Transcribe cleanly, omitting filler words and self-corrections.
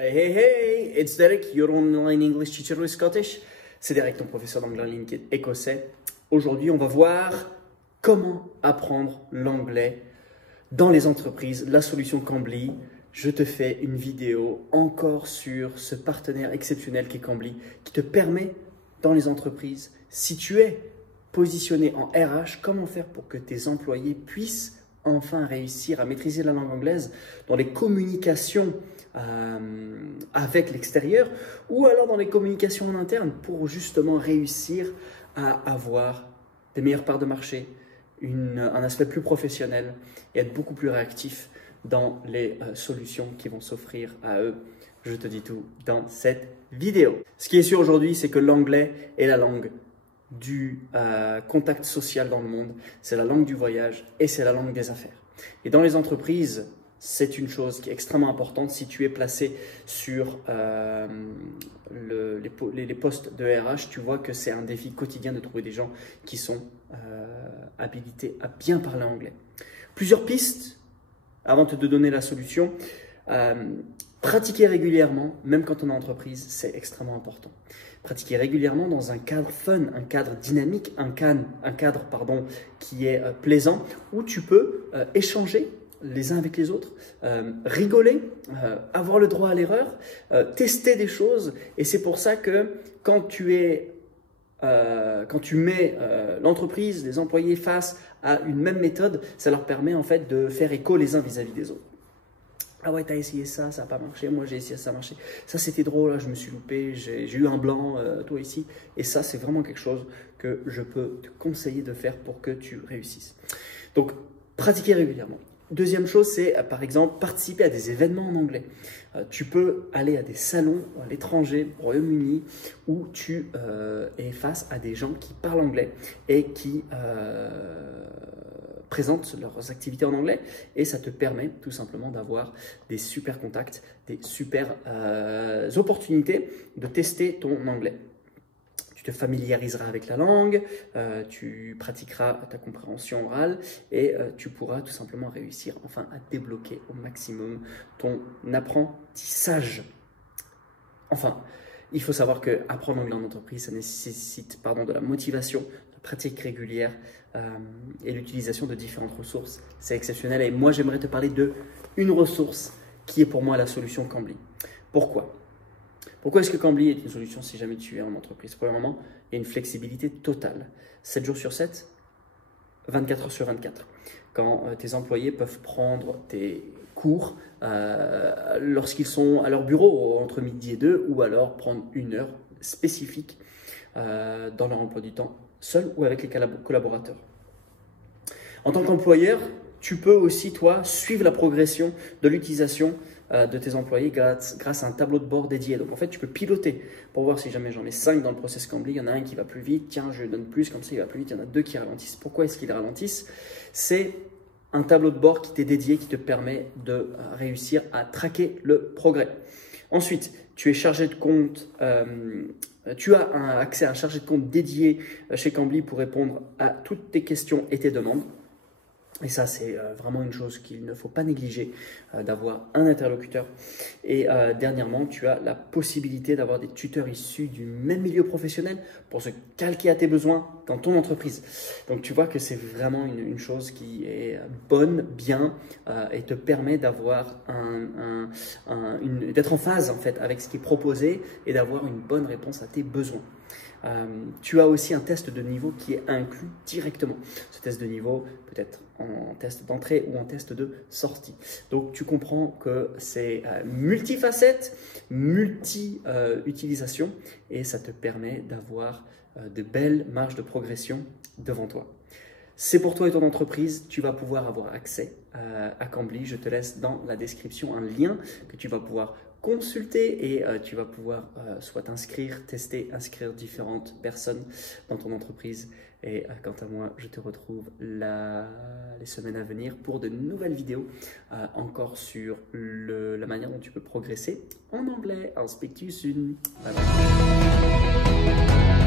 Hey, hey, hey, it's Derek, your online English teacher with Scottish. C'est Derek, ton professeur d'anglais en ligne qui est écossais. Aujourd'hui, on va voir comment apprendre l'anglais dans les entreprises, la solution Cambly. Je te fais une vidéo encore sur ce partenaire exceptionnel qu'est Cambly, qui te permet dans les entreprises, si tu es positionné en RH, comment faire pour que tes employés puissent enfin réussir à maîtriser la langue anglaise dans les communications avec l'extérieur ou alors dans les communications en interne pour justement réussir à avoir des meilleures parts de marché, un aspect plus professionnel et être beaucoup plus réactif dans les solutions qui vont s'offrir à eux. Je te dis tout dans cette vidéo. Ce qui est sûr aujourd'hui, c'est que l'anglais est la langue du contact social dans le monde, c'est la langue du voyage et c'est la langue des affaires. Et dans les entreprises, c'est une chose qui est extrêmement importante. Si tu es placé sur les postes de RH, tu vois que c'est un défi quotidien de trouver des gens qui sont habilités à bien parler anglais. Plusieurs pistes avant de te donner la solution. Pratiquer régulièrement, même quand on est en entreprise, c'est extrêmement important. Pratiquer régulièrement dans un cadre fun, un cadre dynamique, un cadre qui est plaisant, où tu peux échanger les uns avec les autres, rigoler, avoir le droit à l'erreur, tester des choses. Et c'est pour ça que quand tu mets l'entreprise, les employés face à une même méthode, ça leur permet en fait de faire écho les uns vis-à-vis des autres. Ah ouais, t'as essayé ça, ça n'a pas marché. Moi, j'ai essayé ça, a marché. Ça, c'était drôle, là, je me suis loupé, j'ai eu un blanc, toi ici. Et ça, c'est vraiment quelque chose que je peux te conseiller de faire pour que tu réussisses. Donc, pratiquer régulièrement. Deuxième chose, c'est par exemple participer à des événements en anglais. Tu peux aller à des salons à l'étranger, au Royaume-Uni, où tu es face à des gens qui parlent anglais et qui présentent leurs activités en anglais, et ça te permet tout simplement d'avoir des super contacts, des super opportunités de tester ton anglais. Tu te familiariseras avec la langue, tu pratiqueras ta compréhension orale et tu pourras tout simplement réussir enfin à débloquer au maximum ton apprentissage. Enfin, il faut savoir que apprendre l'anglais en entreprise, ça nécessite de la motivation, de la pratique régulière et l'utilisation de différentes ressources. C'est exceptionnel et moi j'aimerais te parler d'une ressource qui est pour moi la solution Cambly. Pourquoi ? Pourquoi est-ce que Cambly est une solution si jamais tu es en entreprise? Premièrement, il y a une flexibilité totale. 7 jours sur 7, 24 heures sur 24. Quand tes employés peuvent prendre tes cours lorsqu'ils sont à leur bureau entre midi et 2 ou alors prendre une heure spécifique dans leur emploi du temps, seul ou avec les collaborateurs. En tant qu'employeur, tu peux aussi, toi, suivre la progression de l'utilisation de tes employés grâce à un tableau de bord dédié. Donc en fait, tu peux piloter pour voir si jamais j'en mets 5 dans le process Cambly, il y en a un qui va plus vite, tiens, je donne plus, comme ça il va plus vite, il y en a 2 qui ralentissent. Pourquoi est-ce qu'ils ralentissent? C'est un tableau de bord qui t'est dédié, qui te permet de réussir à traquer le progrès. Ensuite, tu es chargé de compte, tu as accès à un chargé de compte dédié chez Cambly pour répondre à toutes tes questions et tes demandes. Et ça, c'est vraiment une chose qu'il ne faut pas négliger, d'avoir un interlocuteur. Et dernièrement, tu as la possibilité d'avoir des tuteurs issus du même milieu professionnel pour se calquer à tes besoins dans ton entreprise. Donc, tu vois que c'est vraiment une chose qui est bonne, bien, et te permet d'avoir d'être en phase en fait avec ce qui est proposé et d'avoir une bonne réponse à tes besoins. Tu as aussi un test de niveau qui est inclus directement. Ce test de niveau peut être en test d'entrée ou en test de sortie. Donc tu comprends que c'est multifacette, multi-utilisation et ça te permet d'avoir de belles marges de progression devant toi. C'est pour toi et ton entreprise, tu vas pouvoir avoir accès à Cambly. Je te laisse dans la description un lien que tu vas pouvoir consulter et tu vas pouvoir soit t'inscrire, tester, inscrire différentes personnes dans ton entreprise. Et quant à moi, je te retrouve les semaines à venir pour de nouvelles vidéos encore sur la manière dont tu peux progresser en anglais. I'll speak to you soon. Bye bye.